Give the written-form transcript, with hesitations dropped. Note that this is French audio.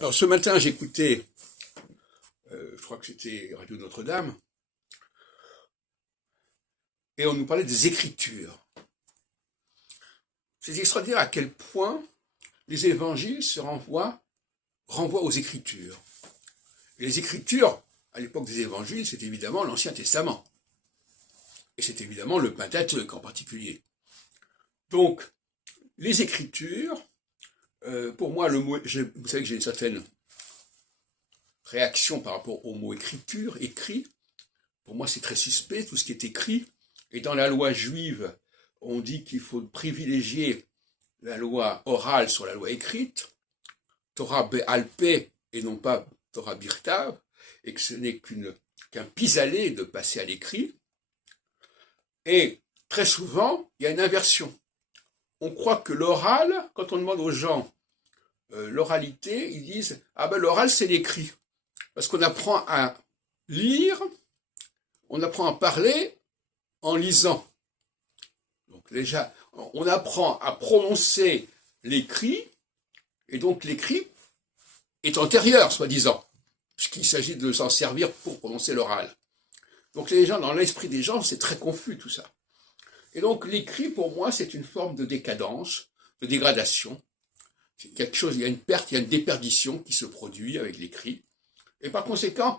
Alors ce matin, j'écoutais, je crois que c'était Radio Notre-Dame, et on nous parlait des Écritures. C'est extraordinaire à quel point les évangiles renvoient aux Écritures. Et les Écritures, à l'époque des évangiles, c'est évidemment l'Ancien Testament. Et c'est évidemment le Pentateuque en particulier. Donc, les Écritures, pour moi, le mot, vous savez que j'ai une certaine réaction par rapport au mot écriture, écrit. Pour moi, c'est très suspect, tout ce qui est écrit. Et dans la loi juive, on dit qu'il faut privilégier la loi orale sur la loi écrite, Torah Be'al-Peh et non pas Torah Birtav, et que ce n'est qu'un pis-aller de passer à l'écrit. Et très souvent, il y a une inversion. On croit que l'oral, quand on demande aux gens l'oralité, ils disent « Ah ben l'oral c'est l'écrit ». Parce qu'on apprend à lire, on apprend à parler en lisant. Donc déjà, on apprend à prononcer l'écrit, et donc l'écrit est antérieur, soi-disant, puisqu'il s'agit de s'en servir pour prononcer l'oral. Donc les gens, dans l'esprit des gens, c'est très confus tout ça. Et donc l'écrit, pour moi, c'est une forme de décadence, de dégradation. C'est quelque chose, il y a une perte, il y a une déperdition qui se produit avec l'écrit. Et par conséquent,